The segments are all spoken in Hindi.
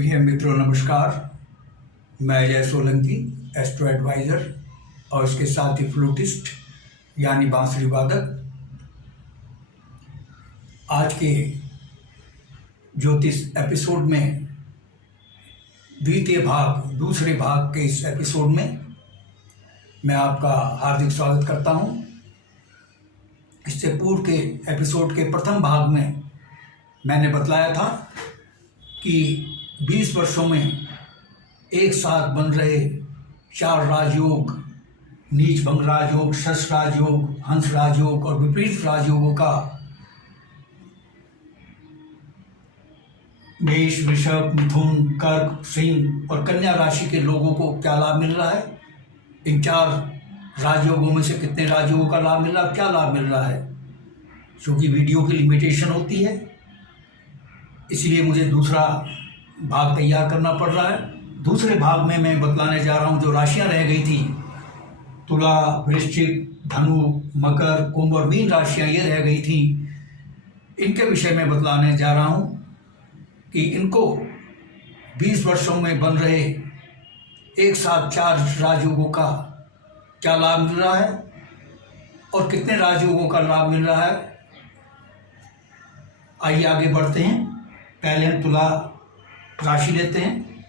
प्रिय मित्रों नमस्कार। मैं अजय सोलंकी, एस्ट्रो एडवाइज़र और इसके साथ ही फ्लूटिस्ट यानी बांसुरी वादक। आज के ज्योतिष एपिसोड में दूसरे भाग के इस एपिसोड में मैं आपका हार्दिक स्वागत करता हूं। इससे पूर्व के एपिसोड के प्रथम भाग में मैंने बतलाया था कि 20 वर्षों में एक साथ बन रहे 4 राजयोग, नीच भंग राजयोग, शश राजयोग, हंस राजयोग और विपरीत राजयोगों का मेष, वृषभ, मिथुन, कर्क, सिंह और कन्या राशि के लोगों को क्या लाभ मिल रहा है, इन 4 राजयोगों में से कितने राजयोगों का लाभ मिल रहा है, क्या लाभ मिल रहा है। क्योंकि वीडियो की लिमिटेशन होती है, इसलिए मुझे दूसरा भाग तैयार करना पड़ रहा है। दूसरे भाग में मैं बतलाने जा रहा हूँ जो राशियाँ रह गई थी, तुला, वृश्चिक, धनु, मकर, कुंभ और मीन राशियाँ ये रह गई थी, इनके विषय में बतलाने जा रहा हूँ कि इनको 20 वर्षों में बन रहे एक साथ 4 राजयोगों का क्या लाभ मिल रहा है और कितने राजयोगों का लाभ मिल रहा है। आइए आगे बढ़ते हैं। पहले हम तुला राशि लेते हैं।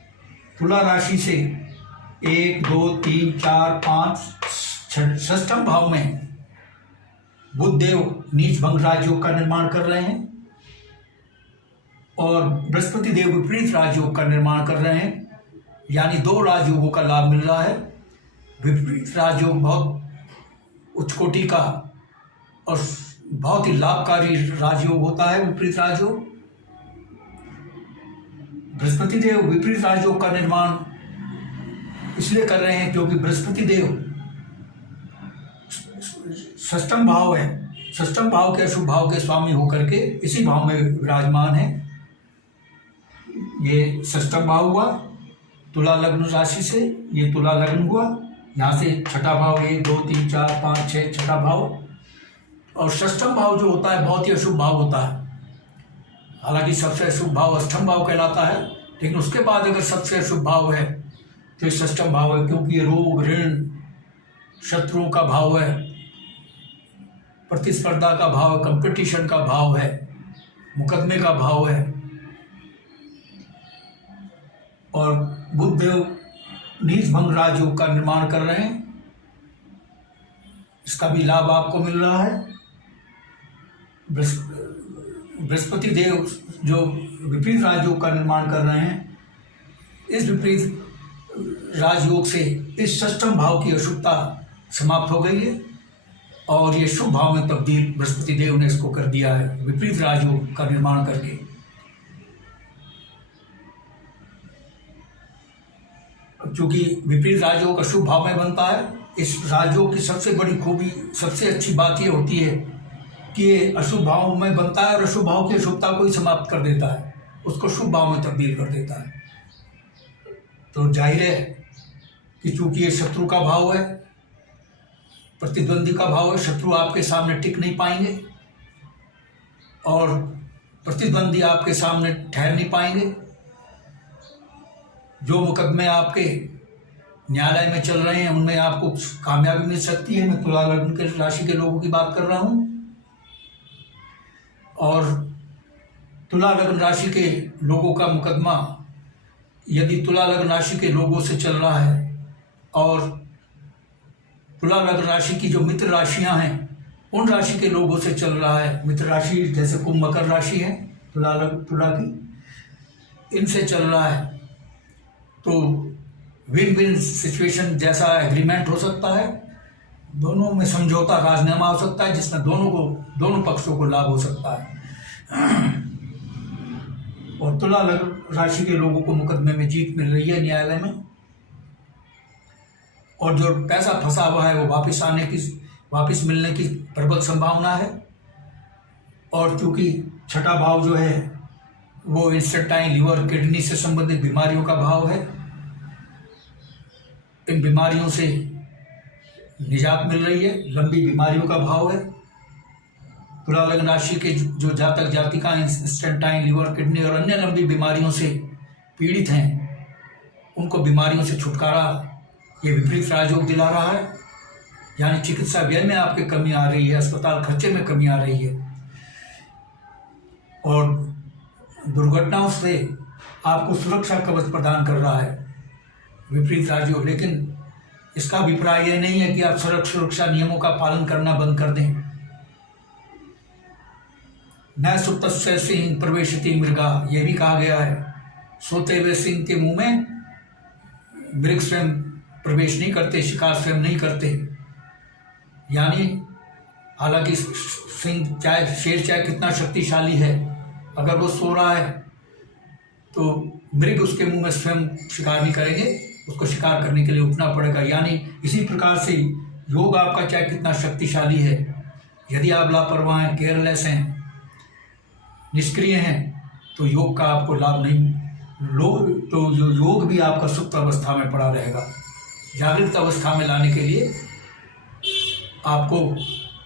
तुला राशि से 1, 2, 3, 4, 5 षष्ठम भाव में बुध देव नीच भंग राजयोग का निर्माण कर रहे हैं और बृहस्पति देव विपरीत राजयोग का निर्माण कर रहे हैं, यानी 2 राजयोगों का लाभ मिल रहा है। विपरीत राजयोग बहुत उच्च कोटि का और बहुत ही लाभकारी राजयोग होता है। विपरीत राजयोग, बृहस्पति देव विपरीत राजयोग का निर्माण इसलिए कर रहे हैं क्योंकि बृहस्पति देव षष्ठम भाव है, षष्ठम भाव के अशुभ भाव के स्वामी होकर के इसी भाव में विराजमान है। ये षष्ठम भाव हुआ तुला लग्न राशि से, ये तुला लग्न हुआ। यहाँ से छठा भाव 1, 2, 3, 4, 5, 6 छठा भाव, और षष्ठम भाव जो होता है बहुत ही अशुभ भाव होता है। हालांकि सबसे अशुभ भाव अष्टम भाव कहलाता है, लेकिन उसके बाद अगर सबसे अशुभ भाव है तो ये षष्ठम भाव है, क्योंकि ये रोग, ऋण, शत्रुओं का भाव है, प्रतिस्पर्धा का भाव है, कंपटीशन का भाव है, मुकदमे का भाव है। और बुध देव नीच भंग राजयोग का निर्माण कर रहे हैं, इसका भी लाभ आपको मिल रहा है। बृहस्पति देव जो विपरीत राजयोग का निर्माण कर रहे हैं, इस विपरीत राजयोग से इस षष्ठम भाव की अशुभता समाप्त हो गई है और ये शुभ भाव में तब्दील बृहस्पति देव ने इसको कर दिया है विपरीत राजयोग का निर्माण करके। क्योंकि विपरीत राजयोग अशुभ भाव में बनता है, इस राजयोग की सबसे बड़ी खूबी, सबसे अच्छी बात ये होती है कि ये अशुभ भाव में बनता है और अशुभ भाव की अशुभता को ही समाप्त कर देता है, उसको शुभ भाव में तब्दील कर देता है। तो जाहिर है कि चूंकि ये शत्रु का भाव है, प्रतिद्वंदी का भाव है, शत्रु आपके सामने टिक नहीं पाएंगे और प्रतिद्वंदी आपके सामने ठहर नहीं पाएंगे। जो मुकदमे आपके न्यायालय में चल रहे हैं उनमें आपको कामयाबी मिल सकती है। मैं तुला लग्न के राशि के लोगों की बात कर रहा हूँ। और तुला लग्न राशि के लोगों का मुकदमा यदि तुला लग्न राशि के लोगों से चल रहा है और तुला लग्न राशि की जो मित्र राशियां हैं उन राशि के लोगों से चल रहा है, मित्र राशि जैसे कुंभ मकर राशि है तुला की, इनसे चल रहा है, तो विन विन सिचुएशन जैसा एग्रीमेंट हो सकता है, दोनों में समझौता राजनामा हो सकता है जिसमें दोनों पक्षों को लाभ हो सकता है। और तुला राशि के लोगों को मुकदमे में जीत मिल रही है न्यायालय में, और जो पैसा फंसा हुआ है वो वापस मिलने की प्रबल संभावना है। और चूंकि छठा भाव जो है वो इंस्टेंटाइन लिवर, किडनी से संबंधित बीमारियों का भाव है, इन बीमारियों से निजात मिल रही है, लंबी बीमारियों का भाव है। तुला लग्न राशि के जो जातक जातिका इंस्टेंटाइन लिवर, किडनी और अन्य लंबी बीमारियों से पीड़ित हैं उनको बीमारियों से छुटकारा ये विपरीत राजयोग दिला रहा है। यानी चिकित्सा व्यय में आपकी कमी आ रही है, अस्पताल खर्चे में कमी आ रही है और दुर्घटनाओं से आपको सुरक्षा कवच प्रदान कर रहा है विपरीत राजयोग। लेकिन इसका अभिप्राय यह नहीं है कि आप सड़क सुरक्षा नियमों का पालन करना बंद कर दें। न सुप्तस्य सिंह प्रवेशति मृगा, यह भी कहा गया है, सोते हुए सिंह के मुंह में मृग स्वयं प्रवेश नहीं करते, शिकार स्वयं नहीं करते। यानी हालांकि सिंह चाहे शेर चाहे कितना शक्तिशाली है, अगर वो सो रहा है तो मृग उसके मुंह में स्वयं शिकार नहीं करेंगे, उसको शिकार करने के लिए उठना पड़ेगा। यानी इसी प्रकार से योग आपका चाहे कितना शक्तिशाली है, यदि आप लापरवाह हैं, केयरलेस हैं, निष्क्रिय हैं, तो योग का आपको लाभ नहीं। योग भी आपका सुप्त अवस्था में पड़ा रहेगा। जागृत अवस्था में लाने के लिए आपको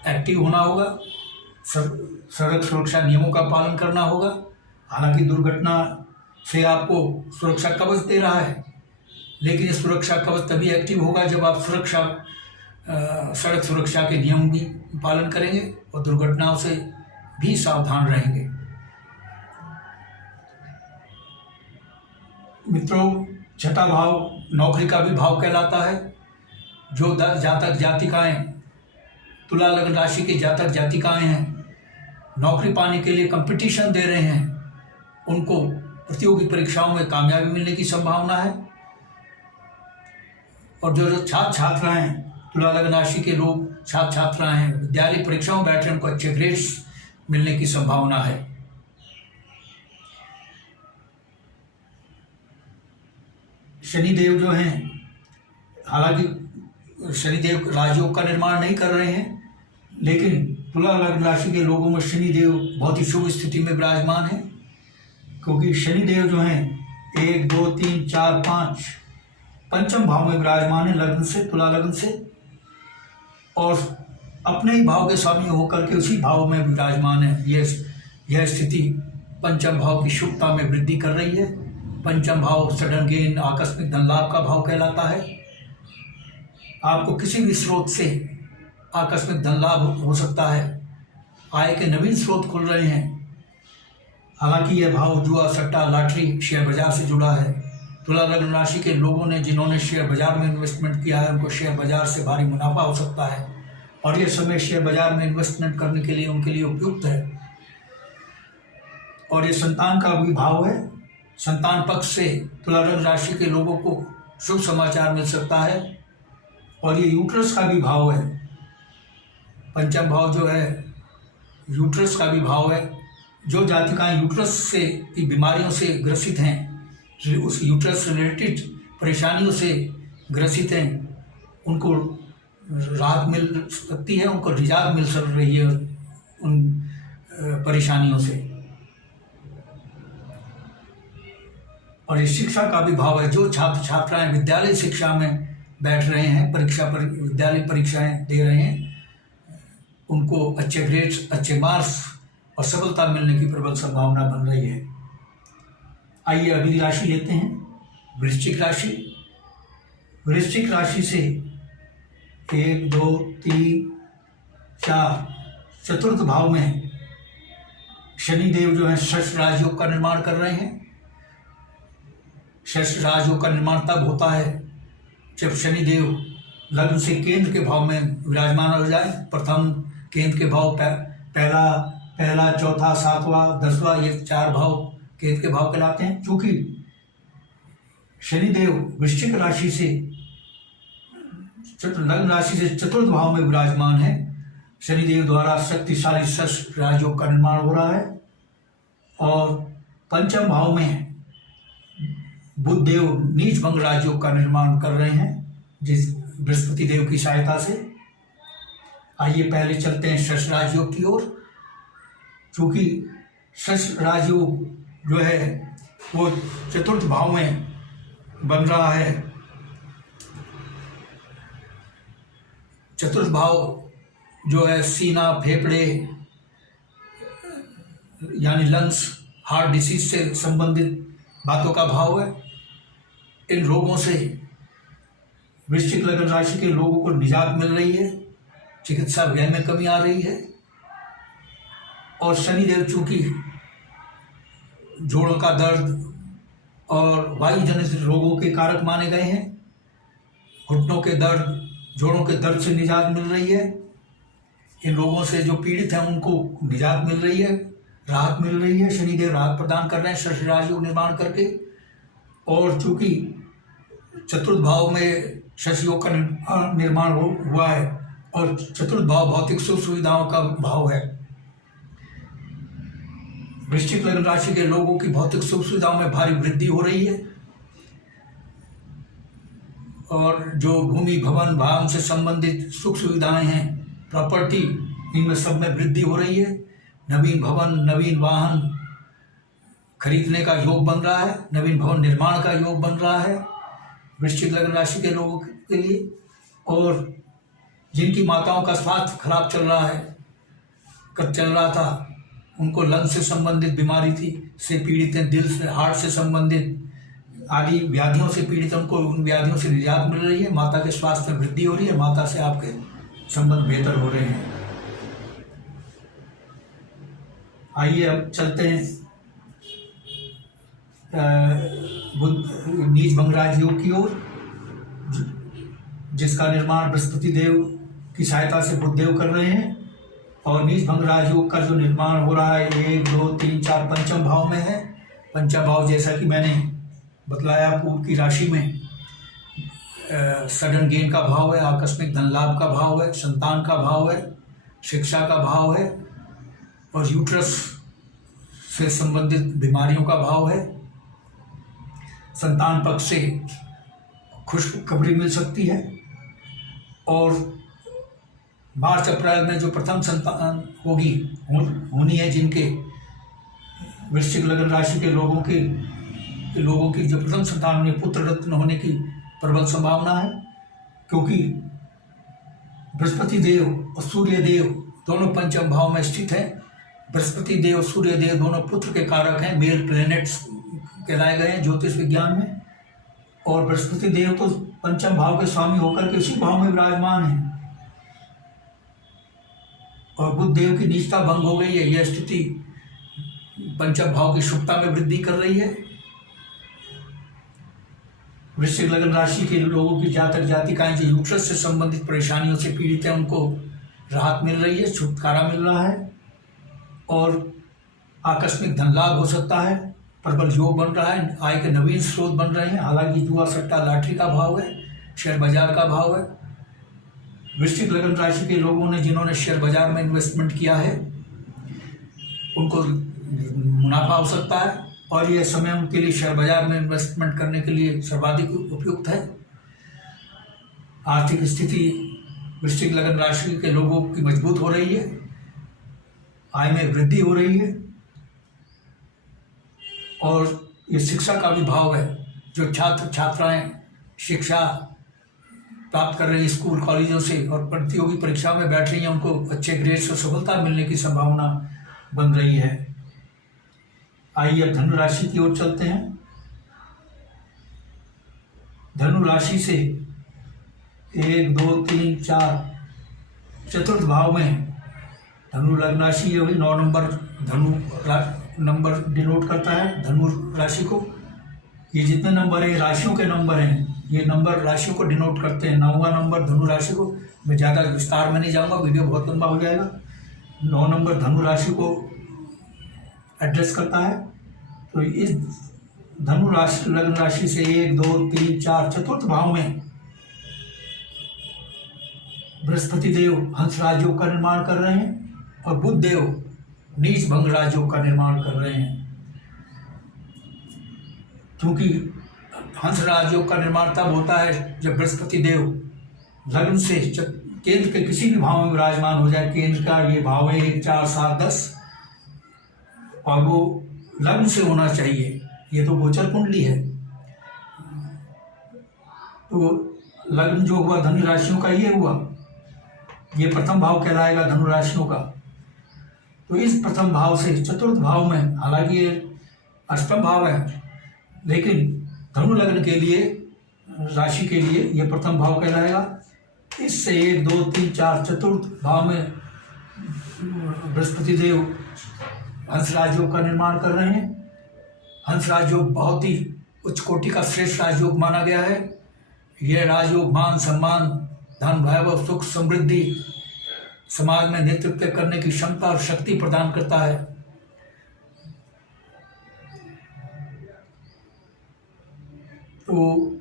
एक्टिव होना होगा, सड़क सुरक्षा नियमों का पालन करना होगा। हालांकि दुर्घटना से आपको सुरक्षा कवच दे रहा है, लेकिन ये सुरक्षा कवच तभी एक्टिव होगा जब आप सड़क सुरक्षा के नियम भी पालन करेंगे और दुर्घटनाओं से भी सावधान रहेंगे। मित्रों, छठा भाव नौकरी का भी भाव कहलाता है। जो जातक जातिकाएं, तुला लग्न राशि के जातक जातिकाएं हैं, नौकरी पाने के लिए कंपटीशन दे रहे हैं, उनको प्रतियोगी परीक्षाओं में कामयाबी मिलने की संभावना है। और जो छात्र छात्राएं, तुला लग्न राशि के लोग छात्र छात्राएं हैं, विद्यालय परीक्षाओं में बैठ रहे हैं, उनको अच्छे ग्रेड्स मिलने की संभावना है। शनिदेव जो हैं, हालांकि शनिदेव राजयोग का निर्माण नहीं कर रहे हैं, लेकिन तुला लग्न राशि के लोगों में शनिदेव बहुत ही शुभ स्थिति में विराजमान है। क्योंकि शनिदेव जो हैं 1 2 3 4 5 पंचम भाव में विराजमान है, लग्न से, तुला लग्न से, और अपने ही भाव के स्वामी होकर के उसी भाव में विराजमान है। यह स्थिति पंचम भाव की शुभता में वृद्धि कर रही है। पंचम भाव सडन गेन, आकस्मिक धन लाभ का भाव कहलाता है। आपको किसी भी स्रोत से आकस्मिक धन लाभ हो सकता है, आय के नवीन स्रोत खुल रहे हैं। हालांकि यह भाव जुआ, सट्टा, लॉटरी, शेयर बाजार से जुड़ा है। तुला लग्न राशि के लोगों ने जिन्होंने शेयर बाजार में इन्वेस्टमेंट किया है, उनको शेयर बाजार से भारी मुनाफा हो सकता है और यह समय शेयर बाजार में इन्वेस्टमेंट करने के लिए उनके लिए उपयुक्त है। और ये संतान का भी भाव है। संतान पक्ष से तुला लग्न राशि के लोगों को शुभ समाचार मिल सकता है। और ये यूट्रस का भी भाव है। पंचम भाव जो है यूट्रस का भी भाव है। जो जातिकाएं यूट्रस से की बीमारियों से ग्रसित हैं, उस यूट्रस रिलेटेड परेशानियों से ग्रसित हैं, उनको राहत मिल सकती है, उनको निजात मिल सक रही है उन परेशानियों से। और ये शिक्षा का भी भाव है। जो छात्र छात्राएं विद्यालय शिक्षा में बैठ रहे हैं, विद्यालय परीक्षाएं दे रहे हैं, उनको अच्छे ग्रेड्स, अच्छे मार्क्स और सफलता मिलने की प्रबल संभावना बन रही है। आइए अगली राशि लेते हैं, वृश्चिक राशि। वृश्चिक राशि से 1 2 3 4 चतुर्थ भाव में शनिदेव जो है षष्ठ राजयोग का निर्माण कर रहे हैं। षष्ठ राजयोग का निर्माण तब होता है जब शनिदेव लग्न से केंद्र के भाव में विराजमान हो जाए। प्रथम केंद्र के भाव पहला, चौथा, 7वां, 10वां, ये 4 भाव केंद्र के भाव कहलाते हैं। चूंकि शनिदेव वृश्चिक राशि से लग्न राशि से चतुर्थ भाव में विराजमान है, शनिदेव द्वारा शक्तिशाली षष्ठ राजयोग का निर्माण हो रहा है। और पंचम भाव में बुधदेव नीच भंग राजयोग का निर्माण कर रहे हैं जिस बृहस्पति देव की सहायता से। आइए पहले चलते हैं षष्ठ राजयोग की ओर। चूंकि षष्ठ राजयोग जो है वो चतुर्थ भाव में बन रहा है। चतुर्थ भाव जो है सीना, फेफड़े यानी लंग्स, हार्ट डिसीज से संबंधित बातों का भाव है। इन रोगों से वृश्चिक लग्न राशि के लोगों को निजात मिल रही है, चिकित्सा व्यय में कमी आ रही है। और शनिदेव चूंकि जोड़ों का दर्द और वायु जनित रोगों के कारक माने गए हैं, घुटनों के दर्द, जोड़ों के दर्द से निजात मिल रही है। इन रोगों से जो पीड़ित हैं उनको निजात मिल रही है, राहत मिल रही है। शनिदेव राहत प्रदान कर रहे हैं शश राजयोग निर्माण करके। और चूंकि चतुर्थ भाव में शश योग का निर्माण हुआ है और चतुर्थ भाव भौतिक सुख सुविधाओं का भाव है, वृश्चिक लग्न राशि के लोगों की भौतिक सुख सुविधाओं में भारी वृद्धि हो रही है। और जो भूमि भवन वाहन से संबंधित सुख सुविधाएं हैं, प्रॉपर्टी, इनमें सब में वृद्धि हो रही है। नवीन भवन, नवीन वाहन खरीदने का योग बन रहा है, नवीन भवन निर्माण का योग बन रहा है वृश्चिक लग्न राशि के लोगों के लिए। और जिनकी माताओं का स्वास्थ्य खराब चल रहा है, कब चल रहा था, उनको लंग से संबंधित बीमारी से पीड़ित हैं, दिल से, हार्ट से संबंधित आदि व्याधियों से पीड़ित, उनको उन व्याधियों से निजात मिल रही है। माता के स्वास्थ्य में वृद्धि हो रही है, माता से आपके संबंध बेहतर हो रहे हैं। आइए अब चलते हैं नीच भंग राजयोग की ओर, जिसका निर्माण बृहस्पति देव की सहायता से बुधदेव कर रहे हैं। और नीच भंग राजयोग का जो निर्माण हो रहा है 1, 2, 3, 4 पंचम भाव में है। पंचम भाव जैसा कि मैंने बतलाया, पूर्व की राशि में सडन गेन का भाव है, आकस्मिक धन लाभ का भाव है, संतान का भाव है, शिक्षा का भाव है और यूट्रस से संबंधित बीमारियों का भाव है। संतान पक्ष से खुशखबरी मिल सकती है। और मार्च अप्रैल में जो प्रथम संतान होनी है, जिनके वृश्चिक लग्न राशि के लोगों की जो प्रथम संतान में पुत्र रत्न होने की प्रबल संभावना है, क्योंकि बृहस्पति देव और सूर्य देव दोनों पंचम भाव में स्थित हैं। बृहस्पति देव और सूर्य देव दोनों पुत्र के कारक हैं, मेल प्लैनेट्स कहलाए गए हैं ज्योतिष विज्ञान में। और बृहस्पति देव तो पंचम भाव के स्वामी होकर के उसी भाव में विराजमान है। और बुध देव की नीचता भंग हो गई है। यह स्थिति पंचम भाव की शुभता में वृद्धि कर रही है। वृश्चिक लग्न राशि के लोगों की जातक जातिकाएं जो यूट्रस से संबंधित परेशानियों से पीड़ित हैं, उनको राहत मिल रही है, छुटकारा मिल रहा है। और आकस्मिक धन लाभ हो सकता है, प्रबल योग बन रहा है, आय के नवीन स्रोत बन रहे हैं। हालांकि जुआ सट्टा लॉटरी का भाव है, शेयर बाजार का भाव है। वृश्चिक लग्न राशि के लोगों ने जिन्होंने शेयर बाजार में इन्वेस्टमेंट किया है, उनको मुनाफा हो सकता है। और यह समय उनके लिए शेयर बाजार में इन्वेस्टमेंट करने के लिए सर्वाधिक उपयुक्त है। आर्थिक स्थिति वृश्चिक लग्न राशि के लोगों की मजबूत हो रही है, आय में वृद्धि हो रही है। और ये शिक्षा का भी भाव है। जो छात्र छात्राएं शिक्षा प्राप्त कर रही हैं स्कूल कॉलेजों से और प्रतियोगी परीक्षाओं में बैठ रही हैं, उनको अच्छे ग्रेड्स और सफलता मिलने की संभावना बन रही है। आइए अब धनु राशि की ओर चलते हैं। धनु राशि से 1, 2, 3, 4 चतुर्थ भाव में धनु लग्न राशि, ये 9 नंबर धनु नंबर डिनोट करता है धनु राशि को। ये जितने नंबर है राशियों के नंबर हैं, ये नंबर राशियों को डिनोट करते हैं। 9वां नंबर धनु राशि को, मैं ज़्यादा विस्तार में नहीं जाऊंगा, वीडियो बहुत लंबा हो जाएगा। 9 नंबर धनु राशि को एड्रेस करता है। तो इस धनु राशि लग्न राशि से 1, 2, 3, 4 चतुर्थ भाव में बृहस्पति देव हंस राजयोग का निर्माण कर रहे हैं और बुध देव नीच भंग राजयोग का निर्माण कर रहे हैं। क्योंकि हंस राजयोग का निर्माण तब होता है जब बृहस्पति देव लग्न से केंद्र के किसी भी भाव में विराजमान हो जाए। केंद्र का ये भाव है 1, 4, 7, 10 और वो लग्न से होना चाहिए। ये तो गोचर कुंडली है। तो लग्न जो हुआ धनु राशियों का ये हुआ, ये प्रथम भाव कहलाएगा धनु राशियों का। तो इस प्रथम भाव से चतुर्थ भाव में, हालांकि ये अष्टम भाव है, लेकिन धनु लग्न के लिए, राशि के लिए ये प्रथम भाव कहलाएगा। इससे 1, 2, 3, 4 चतुर्थ भाव में बृहस्पति देव हंस राजयोग का निर्माण कर रहे हैं। हंस राजयोग बहुत ही उच्च कोटि का श्रेष्ठ राजयोग माना गया है। यह राजयोग मान सम्मान, धन, वैभव, सुख, समृद्धि, समाज में नेतृत्व करने की क्षमता और शक्ति प्रदान करता है। तो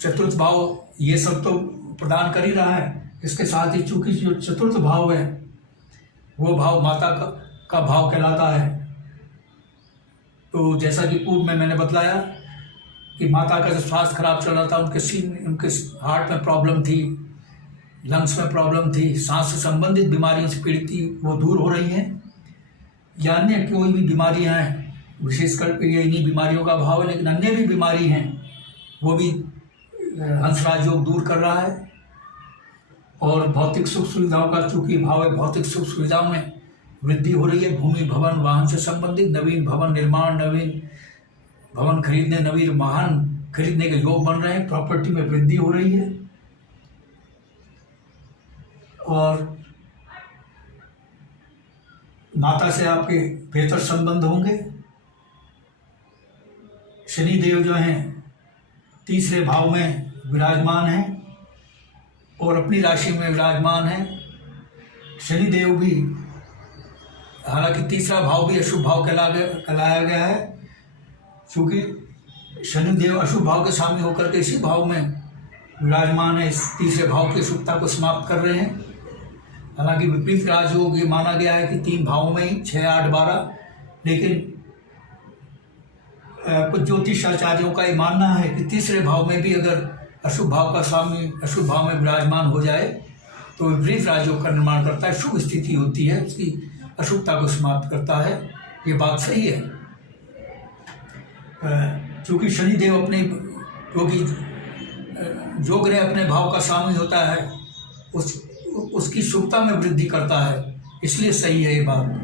चतुर्थ भाव ये सब तो प्रदान कर ही रहा है। इसके साथ ही चूंकि जो चतुर्थ भाव है वो भाव माता का भाव कहलाता है। तो जैसा कि पूर्व में मैंने बतलाया कि माता का जो स्वास्थ्य खराब चल रहा था, उनके हार्ट में प्रॉब्लम थी, लंग्स में प्रॉब्लम थी, सांस से संबंधित बीमारियों से पीड़ित थी, वो दूर हो रही हैं। या अन्य कोई भी बीमारियां हैं, विशेषकर ये इन्हीं बीमारियों का भाव है, लेकिन अन्य भी बीमारी हैं वो भी हंस राजयोग दूर कर रहा है। और भौतिक सुख सुविधाओं का चूंकि भाव है, भौतिक सुख सुविधाओं में वृद्धि हो रही है। भूमि, भवन, वाहन से संबंधित नवीन भवन निर्माण, नवीन भवन खरीदने, नवीन वाहन खरीदने के योग बन रहे हैं। प्रॉपर्टी में वृद्धि हो रही है। और माता से आपके बेहतर संबंध होंगे। शनि देव जो हैं तीसरे भाव में विराजमान हैं और अपनी राशि में विराजमान हैं। शनि देव भी, हालांकि तीसरा भाव भी अशुभ भाव कहलाया गया है, क्योंकि शनि देव अशुभ भाव के स्वामी होकर के इसी भाव में विराजमान है। इस तीसरे भाव की अशुभता को समाप्त कर रहे हैं। हालांकि विपरीत राजयोग ये माना गया है कि 3 भावों में ही 6, 8, 12, लेकिन कुछ ज्योतिष आचार्यों का ये मानना है कि तीसरे भाव में भी अगर अशुभ भाव का स्वामी अशुभ भाव में विराजमान हो जाए तो विपरीत राजयोग का निर्माण करता है, शुभ स्थिति होती है, उसकी अशुभता को समाप्त करता है। ये बात सही है। चूँकि शनिदेव अपने, क्योंकि जो ग्रह अपने भाव का स्वामी होता है उसकी शुभता में वृद्धि करता है, इसलिए सही है ये बात।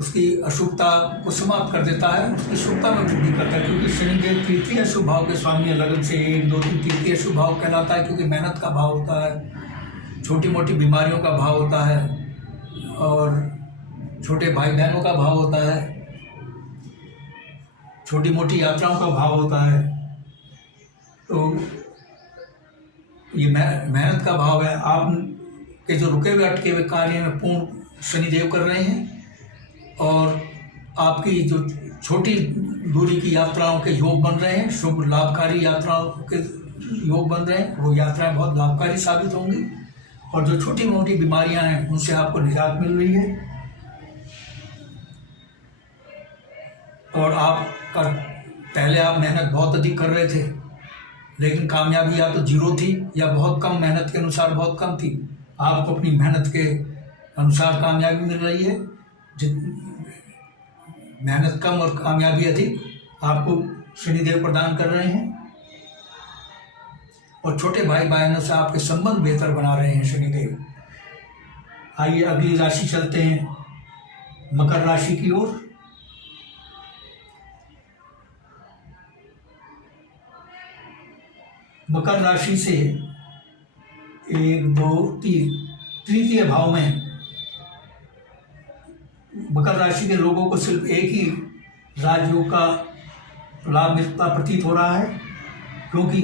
उसकी अशुभता को समाप्त कर देता है, उसकी शुभता में वृद्धि करता है। क्योंकि शनिदेव तृतीय अशुभ भाव के स्वामी है, लगन से 1, 2, 3 तृतीय अशुभ भाव कहलाता है, क्योंकि मेहनत का भाव होता है, छोटी मोटी बीमारियों का भाव होता है और छोटे भाई बहनों का भाव होता है, छोटी मोटी यात्राओं का भाव होता है। तो ये मेहनत का भाव है। आप के जो रुके हुए अटके हुए कार्य में पूर्ण शनिदेव कर रहे हैं और आपकी जो छोटी दूरी की यात्राओं के योग बन रहे हैं, शुभ लाभकारी यात्राओं के योग बन रहे हैं। वो यात्राएं बहुत लाभकारी साबित होंगी और जो छोटी मोटी बीमारियां हैं उनसे आपको निजात मिल रही है। और आपका पहले आप मेहनत बहुत अधिक कर रहे थे, लेकिन कामयाबी या तो जीरो थी या बहुत कम, मेहनत के अनुसार बहुत कम थी। आपको अपनी मेहनत के अनुसार कामयाबी मिल रही है। मेहनत कम और कामयाबी अधिक आपको शनिदेव प्रदान कर रहे हैं और छोटे भाई बहनों से आपके संबंध बेहतर बना रहे हैं शनिदेव। आइए अगली राशि चलते हैं, मकर राशि की ओर। मकर राशि से 1, 2, 3 तृतीय भाव में मकर राशि के लोगों को सिर्फ एक ही राजयोग का लाभ मिलता प्रतीत हो रहा है, क्योंकि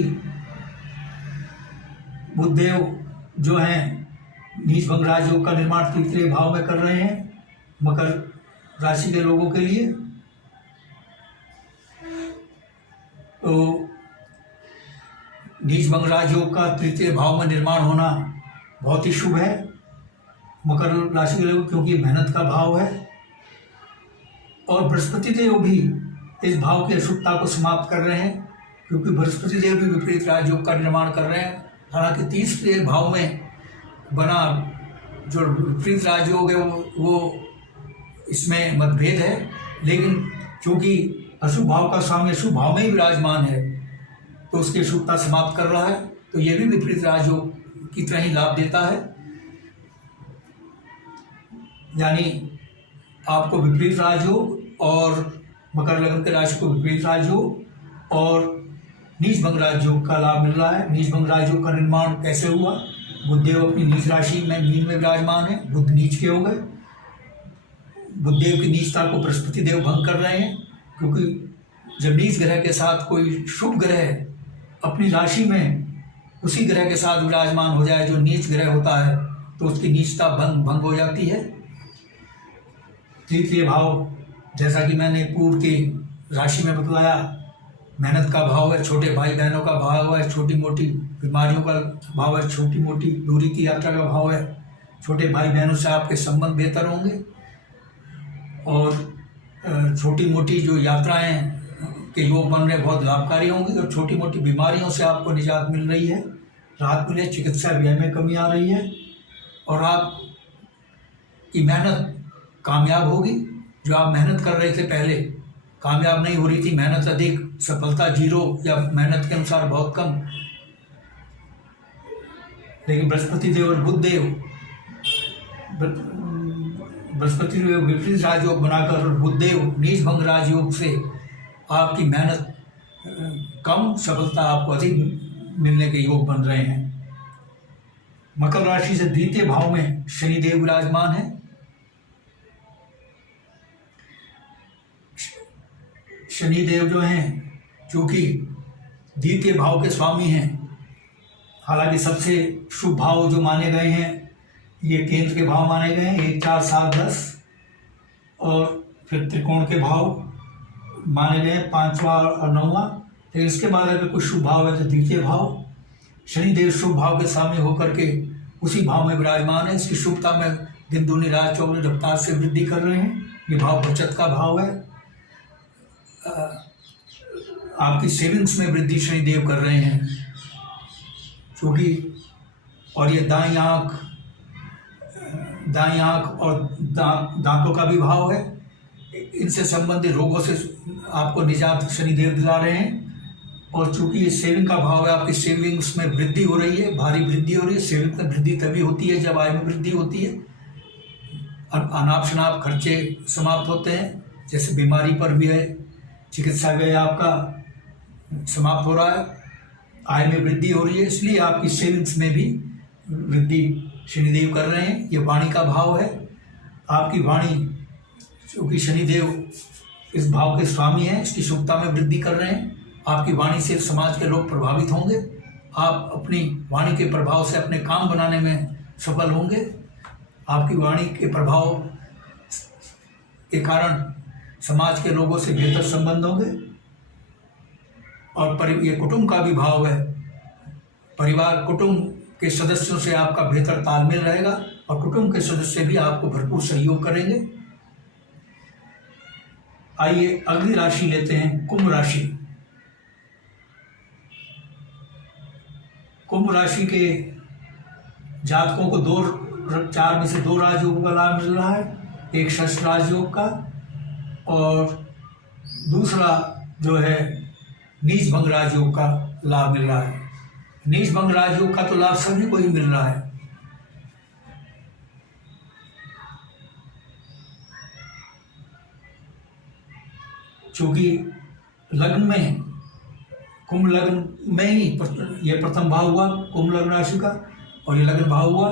बुधदेव जो हैं नीच भंग राजयोग का निर्माण तृतीय भाव में कर रहे हैं मकर राशि के लोगों के लिए। तो नीच भंग राजयोग का तृतीय भाव में निर्माण होना बहुत ही शुभ है मकर राशि के लोग, क्योंकि मेहनत का भाव है और बृहस्पति देव भी इस भाव की अशुभता को समाप्त कर रहे हैं, क्योंकि बृहस्पति देव भी विपरीत राजयोग का निर्माण कर रहे हैं। हालांकि तीसरे भाव में बना जो विपरीत राजयोग है वो इसमें मतभेद है, लेकिन चूंकि अशुभ भाव का स्वामी अशुभ भाव में ही विराजमान है तो उसकी अशुभता समाप्त कर रहा है, तो ये भी विपरीत राजयोग की तरह ही लाभ देता है। यानी आपको विपरीत राजयोग और मकर लग्न के राशि को विपरीत राजयोग और नीच भंग राजयोग का लाभ मिल रहा है। नीच भंग राजयोग का निर्माण कैसे हुआ? बुधदेव अपनी नीच राशि में मीन में विराजमान है, बुध नीच के हो गए। बुधदेव की नीचता को बृहस्पति देव भंग कर रहे हैं, क्योंकि जब नीच ग्रह के साथ कोई शुभ ग्रह अपनी राशि में उसी ग्रह के साथ विराजमान हो जाए जो नीच ग्रह होता है, तो उसकी नीचता भंग हो जाती है। तृतीय भाव, जैसा कि मैंने पूर्व की राशि में बतलाया, मेहनत का भाव है, छोटे भाई बहनों का भाव है, छोटी मोटी बीमारियों का भाव है, छोटी मोटी दूरी की यात्रा का भाव है। छोटे भाई बहनों से आपके संबंध बेहतर होंगे और छोटी मोटी जो यात्राएं के योग बन रहे बहुत लाभकारी होंगी और छोटी मोटी बीमारियों से आपको निजात मिल रही है, राहत मिले। चिकित्सा व्यय में कमी आ रही है और आपकी मेहनत कामयाब होगी। जो आप मेहनत कर रहे थे पहले कामयाब नहीं हो रही थी, मेहनत अधिक, सफलता जीरो या मेहनत के अनुसार बहुत कम, लेकिन बृहस्पति देव और बुध देव, बृहस्पति देव विपरीत राजयोग बनाकर और बुध देव नीच भंग राजयोग से आपकी मेहनत कम, सफलता आपको अधिक मिलने के योग बन रहे हैं। मकर राशि से द्वितीय भाव में शनिदेव विराजमान है। शनिदेव जो हैं, चूंकि द्वितीय भाव के स्वामी हैं, हालांकि सबसे शुभ भाव जो माने गए हैं ये केंद्र के भाव माने गए हैं, 1, 4, 7, 10, और फिर त्रिकोण के भाव माने गए हैं, 5वां और 9वां। तो इसके बाद अगर कोई शुभ भाव है तो द्वितीय भाव। शनिदेव शुभ भाव के सामने होकर के उसी भाव में विराजमान है। इसकी शुभता में दिन दूनी रात चौगुनी रफ्तार से वृद्धि कर रहे हैं। ये भाव बचत का भाव है। आपकी सेविंग्स में वृद्धि शनिदेव कर रहे हैं, क्योंकि और ये दाईं आँख और दांतों का भी भाव है। इनसे संबंधित रोगों से आपको निजात शनिदेव दिला रहे हैं। और चूंकि ये सेविंग का भाव है, आपकी सेविंग्स में वृद्धि हो रही है, भारी वृद्धि हो रही है। सेविंग में वृद्धि तभी होती है जब आय में वृद्धि होती है। अनाप शनाप खर्चे समाप्त होते हैं, जैसे बीमारी पर भी है, चिकित्सा व्यय आपका समाप्त हो रहा है, आय में वृद्धि हो रही है, इसलिए आपकी सेविंग्स में भी वृद्धि शनिदेव कर रहे हैं। ये वाणी का भाव है। आपकी वाणी, क्योंकि शनिदेव इस भाव के स्वामी हैं, इसकी शुभता में वृद्धि कर रहे हैं। आपकी वाणी से समाज के लोग प्रभावित होंगे। आप अपनी वाणी के प्रभाव से अपने काम बनाने में सफल होंगे। आपकी वाणी के प्रभाव के कारण समाज के लोगों से बेहतर संबंध होंगे। और ये कुटुंब का भी भाव है। परिवार कुटुंब के सदस्यों से आपका बेहतर तालमेल रहेगा और कुटुंब के सदस्य भी आपको भरपूर सहयोग करेंगे। आइए अगली राशि लेते हैं, कुंभ राशि। कुंभ राशि के जातकों को 4 में से 2 राजयोग का लाभ मिल रहा है। एक षष्ठ राजयोग का और दूसरा जो है नीच भंग राजयोग का लाभ मिल रहा है। नीच भंग राजयोग का तो लाभ सभी को ही मिल रहा है। क्योंकि लग्न में, कुंभ लग्न में ही ये प्रथम भाव हुआ कुंभ लग्न राशि का, और ये लग्न भाव हुआ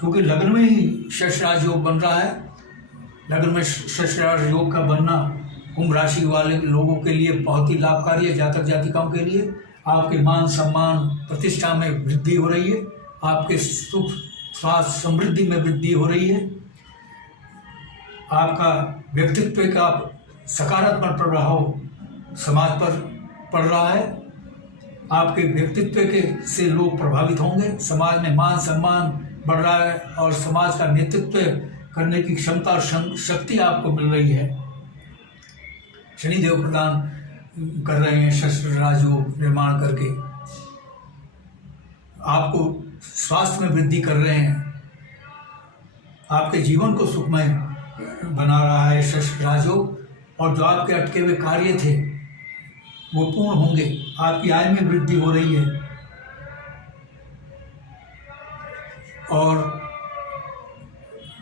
क्योंकि लग्न में ही षष्ठ राजयोग बन रहा है। लग्न में षष्ठ राजयोग का बनना कुंभ राशि वाले लोगों के लिए बहुत ही लाभकारी है। जातक जातिकाओं के लिए आपके मान सम्मान प्रतिष्ठा में वृद्धि हो रही है। आपके सुख स्वास्थ्य समृद्धि में वृद्धि हो रही है। आपका व्यक्तित्व का सकारात्मक प्रभाव समाज पर पड़ रहा है। आपके व्यक्तित्व के से लोग प्रभावित होंगे। समाज में मान सम्मान बढ़ रहा है और समाज का नेतृत्व करने की क्षमता और शक्ति आपको मिल रही है। शनिदेव प्रदान कर रहे हैं षष्ठ राजयोग निर्माण करके। आपको स्वास्थ्य में वृद्धि कर रहे हैं। आपके जीवन को सुखमय बना रहा है षष्ठ राजयोग। और जो आपके अटके हुए कार्य थे वो पूर्ण होंगे। आपकी आय में वृद्धि हो रही है और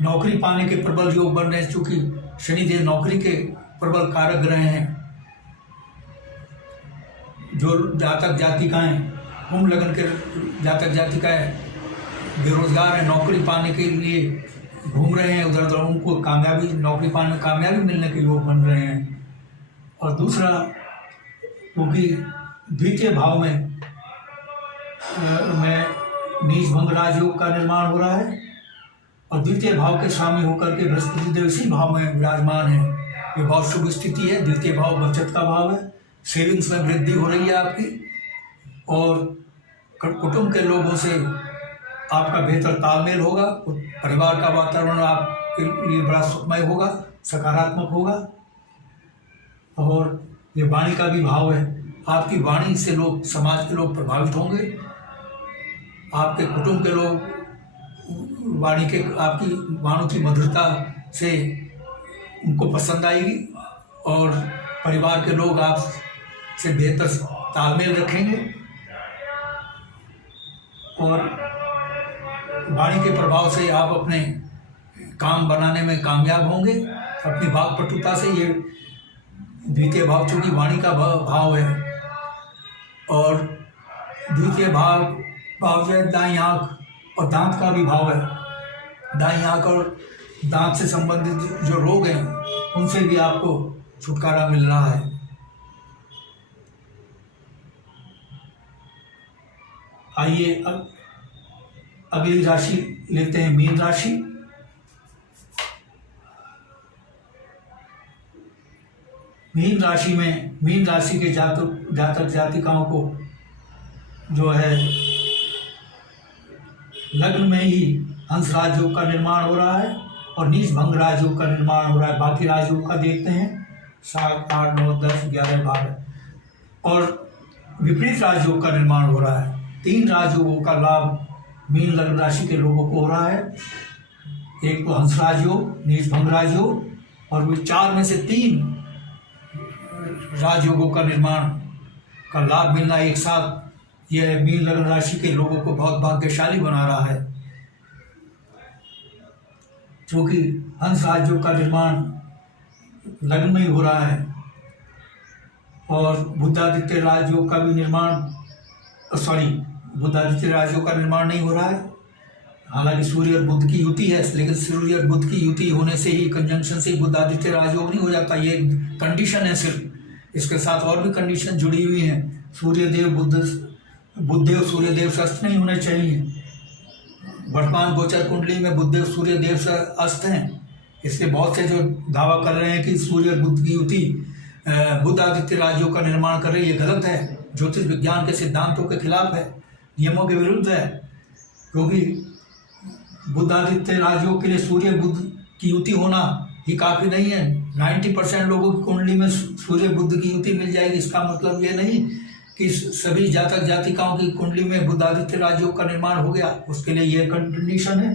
नौकरी पाने के प्रबल योग बन रहे हैं। चूंकि शनिदेव नौकरी के प्रबल कारक ग्रह हैं, जो जातक जातिकाएँ कुंभ लगन के जातक जातिकाएँ बेरोजगार हैं, नौकरी पाने के लिए घूम रहे हैं उधर उधर, उनको कामयाबी, नौकरी पाने में कामयाबी मिलने के योग बन रहे हैं। और दूसरा, क्योंकि द्वितीय भाव में नीच भंग राजयोग का निर्माण हो रहा है और द्वितीय भाव के स्वामी होकर के बृहस्पति देव इसी भाव में विराजमान है। ये बहुत शुभ स्थिति है। द्वितीय भाव बचत का भाव है, सेविंग्स में वृद्धि हो रही है आपकी, और कुटुंब के लोगों से आपका बेहतर तालमेल होगा। परिवार का वातावरण आपके लिए बड़ा सुखमय होगा, सकारात्मक होगा। और ये वाणी का भी भाव है, आपकी वाणी से लोग, समाज के लोग प्रभावित होंगे। आपके कुटुंब के लोग आपकी वाणों की मधुरता से उनको पसंद आएगी और परिवार के लोग आपसे बेहतर तालमेल रखेंगे और वाणी के प्रभाव से आप अपने काम बनाने में कामयाब होंगे। अपनी वाक्पटुता से, ये द्वितीय भाव चूँकि वाणी का भाव है और द्वितीय भाव जो है दाईं आँख और दांत का भी भाव है। दाईं आँख और दांत से संबंधित जो रोग हैं उनसे भी आपको छुटकारा मिल रहा है। आइए अब अगली राशि लेते हैं, मीन राशि। मीन राशि में, मीन राशि के जातक जातिकाओं को जो है लग्न में ही हंस राजयोग का निर्माण हो रहा है और नीच भंग राजयोग का निर्माण हो रहा है। बाकी राजयोग का देखते हैं, 7, 8, 9, 10, 11, 12 और विपरीत राजयोग का निर्माण हो रहा है। 3 राजयोगों का लाभ मीन लग्न राशि के लोगों को हो रहा है। एक तो हंस राजयोग, नीच भंग राजयोग और 4 में से 3 राजयोगों का निर्माण का लाभ मिलना एक साथ, यह मीन लग्न राशि के लोगों को बहुत भाग्यशाली बना रहा है। क्योंकि हंस राजयोग का निर्माण लग्न में ही हो रहा है और बुधादित्य राजयोग का भी निर्माण, बुधादित्य राजयोग का निर्माण नहीं हो रहा है। हालांकि सूर्य और बुध की युति है, लेकिन सूर्य और बुध की युति होने से ही, कंजंक्शन से बुधादित्य राजयोग नहीं हो जाता। ये कंडीशन है सिर्फ, इसके साथ और भी कंडीशन जुड़ी हुई हैं। सूर्यदेव बुधदेव सूर्यदेव से अस्त नहीं होने चाहिए। वर्तमान गोचर कुंडली में बुधदेव सूर्यदेव से अस्त हैं, इसलिए बहुत से जो दावा कर रहे हैं कि सूर्य और बुध की युति बुध आदित्य राजयोग का निर्माण कर रही है, ये गलत है। ज्योतिष विज्ञान के सिद्धांतों के खिलाफ है, नियमों के विरुद्ध है। क्योंकि बुध आदित्य राजयोग के लिए सूर्य बुध की युति होना ही काफ़ी नहीं है। 90% लोगों की कुंडली में सूर्य बुध की युति मिल जाएगी। इसका मतलब ये नहीं कि सभी जातक जातिकाओं की कुंडली में बुध आदित्य राजयोग का निर्माण हो गया। उसके लिए यह कंडीशन है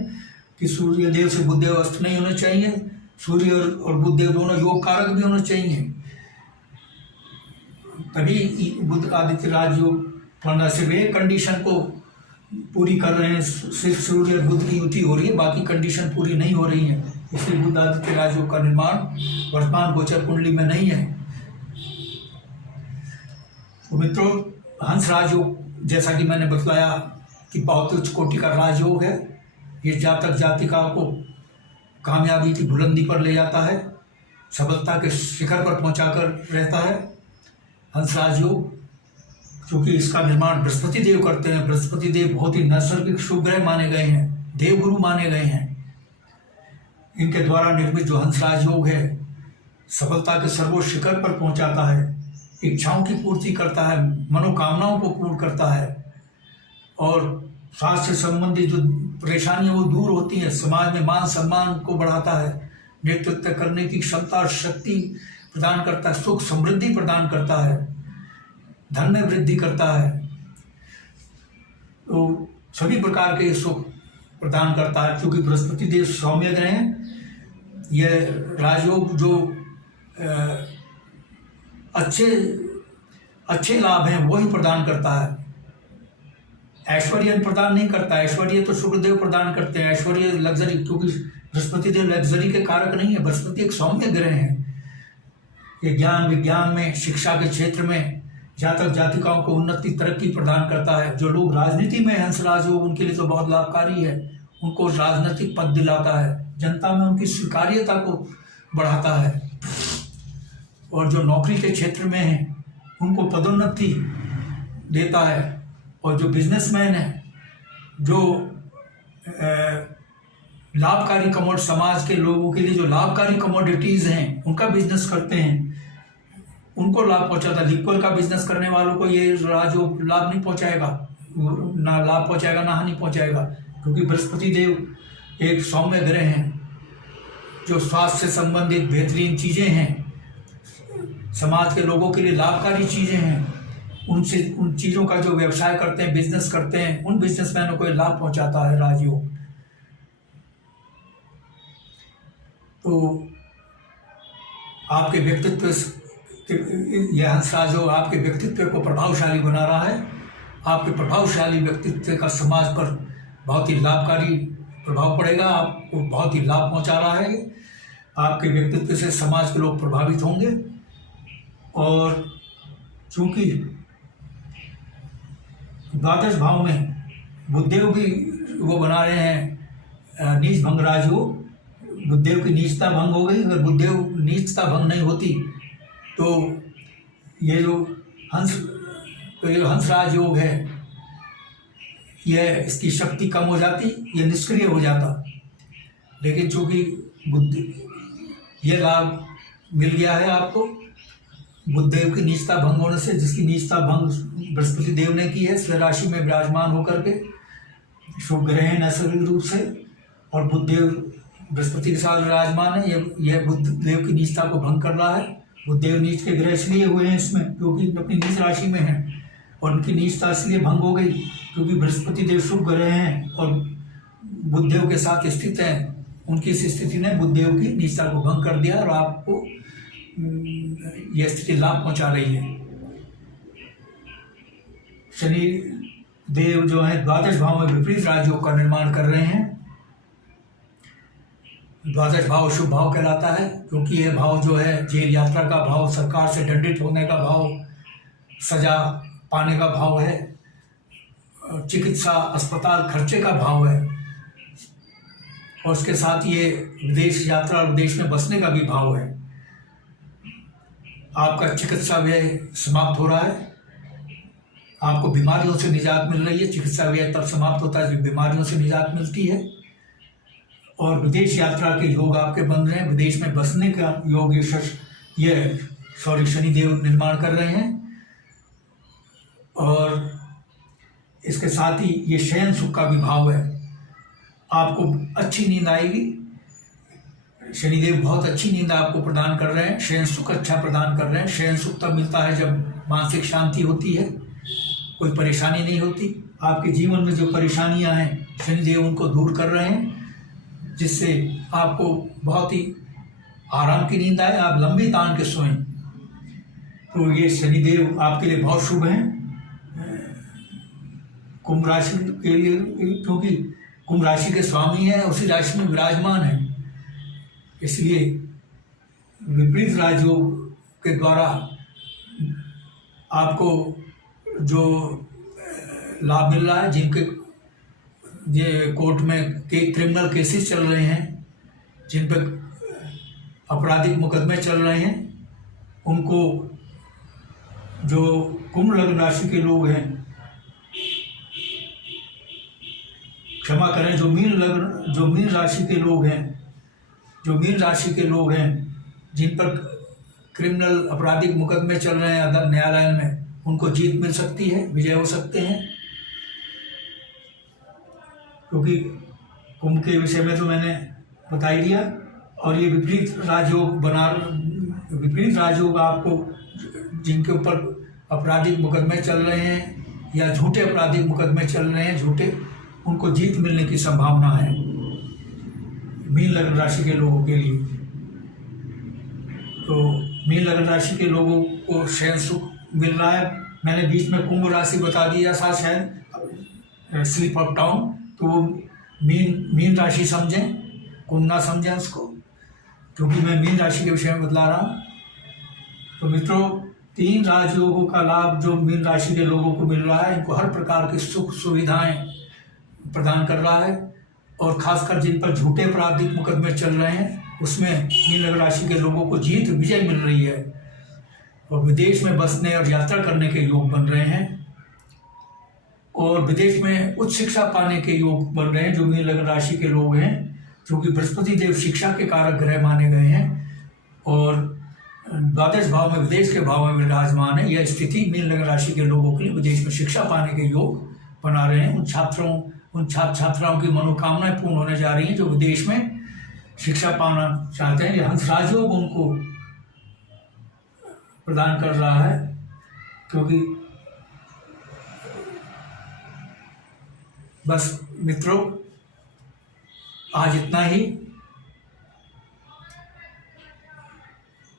कि सूर्यदेव से बुधदेव अस्त नहीं होने चाहिए, सूर्य और बुधदेव दोनों योग कारक भी होने चाहिए, तभी बुध आदित्य राजयोग बनना। सिर्फ एक कंडीशन को पूरी कर रहे हैं, सिर्फ सूर्य और बुध की युति हो रही है, बाकी कंडीशन पूरी नहीं हो रही है। इसलिए बुध आदित्य राजयोग का निर्माण वर्तमान गोचर कुंडली में नहीं है। तो मित्रों, हंस राजयोग जैसा कि मैंने बतलाया कि बहुत उच्च कोटि का राजयोग है। ये जातक जातिका को कामयाबी की बुलंदी पर ले जाता है, सफलता के शिखर पर पहुंचाकर रहता है। हंस राजयोग, क्योंकि इसका निर्माण बृहस्पति देव करते हैं। बृहस्पति देव बहुत ही नैसर्गिक शुभ ग्रह माने गए हैं, देवगुरु माने गए हैं। इनके द्वारा निर्मित जो हंस राजयोग है सफलता के सर्वोच्च शिखर पर पहुंचाता है, इच्छाओं की पूर्ति करता है, मनोकामनाओं को पूर्ण करता है और स्वास्थ्य से संबंधित जो परेशानियां वो दूर होती हैं। समाज में मान सम्मान को बढ़ाता है, नेतृत्व करने की क्षमता और शक्ति प्रदान करता है, सुख समृद्धि प्रदान करता है, धन में वृद्धि करता है। तो सभी प्रकार के सुख प्रदान करता है। क्योंकि बृहस्पति देव सौम्य ग्रह हैं, यह राजयोग जो अच्छे लाभ हैं वही प्रदान करता है, ऐश्वर्य प्रदान नहीं करता। ऐश्वर्य तो शुक्रदेव प्रदान करते हैं, ऐश्वर्य लग्जरी, क्योंकि बृहस्पति देव लग्जरी के कारक नहीं है। बृहस्पति एक सौम्य ग्रह है। ये ज्ञान विज्ञान में, शिक्षा के क्षेत्र में जातक जातिकाओं को उन्नति तरक्की प्रदान करता है। जो लोग राजनीति में हंस राजयोग, उनके लिए तो बहुत लाभकारी है। उनको राजनीतिक पद दिलाता है, जनता में उनकी स्वीकार्यता को बढ़ाता है। और जो नौकरी के क्षेत्र में हैं उनको पदोन्नति देता है। और जो बिजनेसमैन है, जो लाभकारी समाज के लोगों के लिए जो लाभकारी कमोडिटीज़ हैं, उनका बिजनेस करते हैं, उनको लाभ पहुंचाता है। लिक्वर का बिजनेस करने वालों को ये राजयोग लाभ नहीं पहुंचाएगा, ना लाभ पहुंचाएगा ना हानि पहुंचाएगा, क्योंकि बृहस्पति देव एक सौम्य ग्रह हैं जो स्वास्थ्य से संबंधित बेहतरीन चीज़ें हैं, समाज के लोगों के लिए लाभकारी चीज़ें हैं। उनसे उन चीज़ों का जो व्यवसाय करते हैं, बिजनेस करते हैं, उन बिजनेसमैनों को लाभ पहुंचाता है राजयोग। तो आपके व्यक्तित्व, यह हंस राजयोग आपके व्यक्तित्व को प्रभावशाली बना रहा है। आपके प्रभावशाली व्यक्तित्व का समाज पर बहुत ही लाभकारी प्रभाव पड़ेगा, आपको बहुत ही लाभ पहुंचा रहा है। आपके व्यक्तित्व से समाज के लोग प्रभावित होंगे। और चूंकि द्वादश भाव में बुधदेव भी वो बना रहे हैं नीच भंग राजयोग, बुधदेव की नीचता भंग हो गई। अगर बुधदेव नीचता भंग नहीं होती तो ये जो हंस राजयोग है, यह इसकी शक्ति कम हो जाती, ये निष्क्रिय हो जाता। लेकिन चूंकि ये लाभ मिल गया है आपको बुधदेव की नीचता भंग होने से, जिसकी नीचता भंग बृहस्पति देव ने की है स्व राशि में विराजमान होकर के, शुभ ग्रह है नैसर्गिक रूप से, और बुधदेव बृहस्पति के साथ विराजमान है। यह बुधदेव की नीचता को भंग कर रहा है। बुधदेव नीच के ग्रह इसलिए हुए हैं इसमें क्योंकि अपनी नीच राशि में हैं, और उनकी नीचता इसलिए भंग हो गई क्योंकि बृहस्पति देव शुभ ग्रह हैं और बुधदेव के साथ स्थित हैं। उनकी इस स्थिति ने बुधदेव की नीचता को भंग कर दिया और आपको यह स्थिति लाभ पहुंचा रही है। शनि देव जो है द्वादश भाव में विपरीत राजयोग का निर्माण कर रहे हैं। द्वादश भाव शुभ भाव कहलाता है क्योंकि यह भाव जो है जेल यात्रा का भाव, सरकार से दंडित होने का भाव, सजा पाने का भाव है, चिकित्सा अस्पताल खर्चे का भाव है, और उसके साथ ये विदेश यात्रा और विदेश में बसने का भी भाव है। आपका चिकित्सा व्यय समाप्त हो रहा है, आपको बीमारियों से निजात मिल रही है। चिकित्सा व्यय तब समाप्त होता है जब बीमारियों से निजात मिलती है। और विदेश यात्रा के योग आपके बन रहे हैं, विदेश में बसने का योग ये शनिदेव निर्माण कर रहे हैं। और इसके साथ ही ये शयन सुख का भी भाव है, आपको अच्छी नींद आएगी। शनिदेव बहुत अच्छी नींद आपको प्रदान कर रहे हैं, शयन सुख अच्छा प्रदान कर रहे हैं। शयन सुख तब मिलता है जब मानसिक शांति होती है, कोई परेशानी नहीं होती। आपके जीवन में जो परेशानियां हैं शनिदेव उनको दूर कर रहे हैं, जिससे आपको बहुत ही आराम की नींद आए, आप लंबी तान के सोएं। तो ये शनिदेव आपके लिए बहुत शुभ हैं कुंभ राशि के लिए, क्योंकि कुंभ राशि के स्वामी हैं, उसी राशि में विराजमान है। इसलिए विपरीत राजयोग के द्वारा आपको जो लाभ मिल रहा है, जिनके ये कोर्ट में क्रिमिनल केसेस चल रहे हैं, जिन पर आपराधिक मुकदमे चल रहे हैं, उनको जो कुंभ लग्न राशि के लोग हैं, क्षमा करें, जो मीन राशि के लोग हैं, जो मीन राशि के लोग हैं जिन पर क्रिमिनल आपराधिक मुकदमे चल रहे हैं अदर न्यायालय में, उनको जीत मिल सकती है, विजय हो सकते हैं। क्योंकि कुंभ के विषय में तो मैंने बता ही दिया। और ये विपरीत राजयोग आपको जिनके ऊपर आपराधिक मुकदमे चल रहे हैं या झूठे आपराधिक मुकदमे चल रहे हैं झूठे, उनको जीत मिलने की संभावना है मीन लग्न राशि के लोगों के लिए। तो मीन लग्न राशि के लोगों को शयन सुख मिल रहा है। मैंने बीच में कुंभ राशि बता दिया था शायद, स्लिप ऑफ टाउन, तो वो मीन राशि समझें, कुंभ ना समझें उसको, क्योंकि मैं मीन राशि के विषय में बतला रहा हूँ। तो मित्रों, 3 राजयोगों का लाभ जो मीन राशि के लोगों को मिल रहा है, इनको हर प्रकार की सुख सुविधाएं प्रदान कर रहा है। और खासकर जिन पर झूठे आपराधिक मुकदमे चल रहे हैं, उसमें मीन राशि के लोगों को जीत विजय मिल रही है और विदेश में बसने और यात्रा करने के योग बन रहे हैं और विदेश में उच्च शिक्षा पाने के योग बन रहे हैं जो मीन राशि के लोग हैं, क्योंकि बृहस्पति देव शिक्षा के कारक ग्रह माने गए हैं और द्वादश भाव में विदेश के भाव में विराजमान है। यह स्थिति मीन राशि के लोगों के लिए विदेश में शिक्षा पाने के योग बना रहे हैं। उन छात्राओं की मनोकामनाएं पूर्ण होने जा रही हैं जो विदेश में शिक्षा पाना चाहते हैं। यह हंस राजयोग उनको प्रदान कर रहा है, क्योंकि बस मित्रों, आज इतना ही।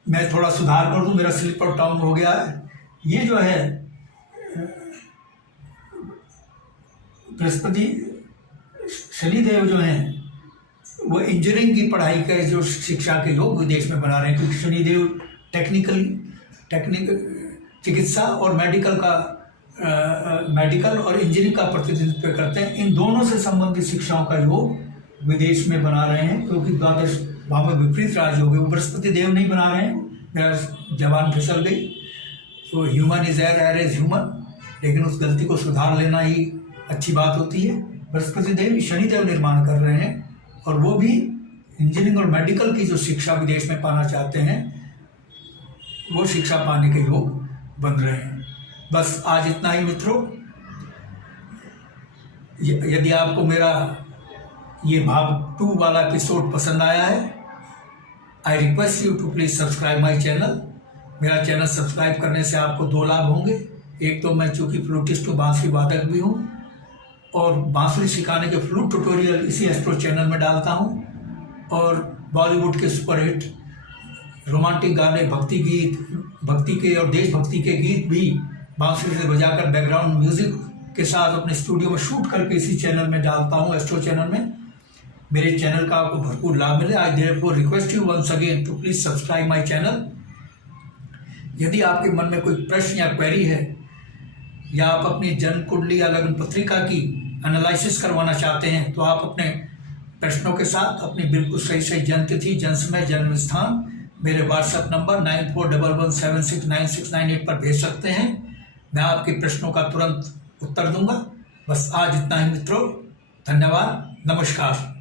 मैं थोड़ा सुधार कर दूं, मेरा स्लीपर टाउन हो गया है। ये जो है बृहस्पति शनिदेव जो हैं वो इंजीनियरिंग की पढ़ाई का जो शिक्षा के योग विदेश में बना रहे हैं, क्योंकि शनिदेव टेक्निकल चिकित्सा और मेडिकल और इंजीनियरिंग का प्रतिनिधित्व करते हैं। इन दोनों से संबंधित शिक्षाओं का योग विदेश में बना रहे हैं, क्योंकि द्वादश भाव में विपरीत राजयोग है। वो बृहस्पति देव नहीं बना रहे हैं, मेरा जबान फिसल गई। तो human is air is human, लेकिन उस गलती को सुधार लेना ही अच्छी बात होती है। बृहस्पति देव शनिदेव निर्माण कर रहे हैं और वो भी इंजीनियरिंग और मेडिकल की जो शिक्षा विदेश में पाना चाहते हैं, वो शिक्षा पाने के योग बन रहे हैं। बस आज इतना ही मित्रों। यदि आपको मेरा ये भाग 2 वाला एपिसोड पसंद आया है, I request you to please subscribe my channel. मेरा चैनल सब्सक्राइब करने से आपको 2 लाभ होंगे। एक तो मैं चूँकि फ्लूटिस्ट हूँ, बांसुरी वादक भी हूँ और बांसुरी सिखाने के फ्लूट ट्यूटोरियल इसी एस्ट्रो चैनल में डालता हूँ और बॉलीवुड के सुपरहिट रोमांटिक गाने, भक्ति के और देशभक्ति के गीत भी बांसुरी से बजाकर बैकग्राउंड म्यूजिक के साथ अपने स्टूडियो में शूट करके इसी चैनल में डालता हूँ, एस्ट्रो चैनल में। मेरे चैनल का आपको भरपूर लाभ मिले। I therefore request you once again to please subscribe my channel. यदि आपके मन में कोई प्रश्न या क्वेरी है या आप अपनी जन्म कुंडली या लग्न पत्रिका की एनालिसिस करवाना चाहते हैं, तो आप अपने प्रश्नों के साथ अपनी बिल्कुल सही जन्म तिथि, जन्म समय, जन्म स्थान मेरे व्हाट्सएप नंबर 9411769698 पर भेज सकते हैं। मैं आपके प्रश्नों का तुरंत उत्तर दूंगा। बस आज इतना ही मित्रों। धन्यवाद, नमस्कार।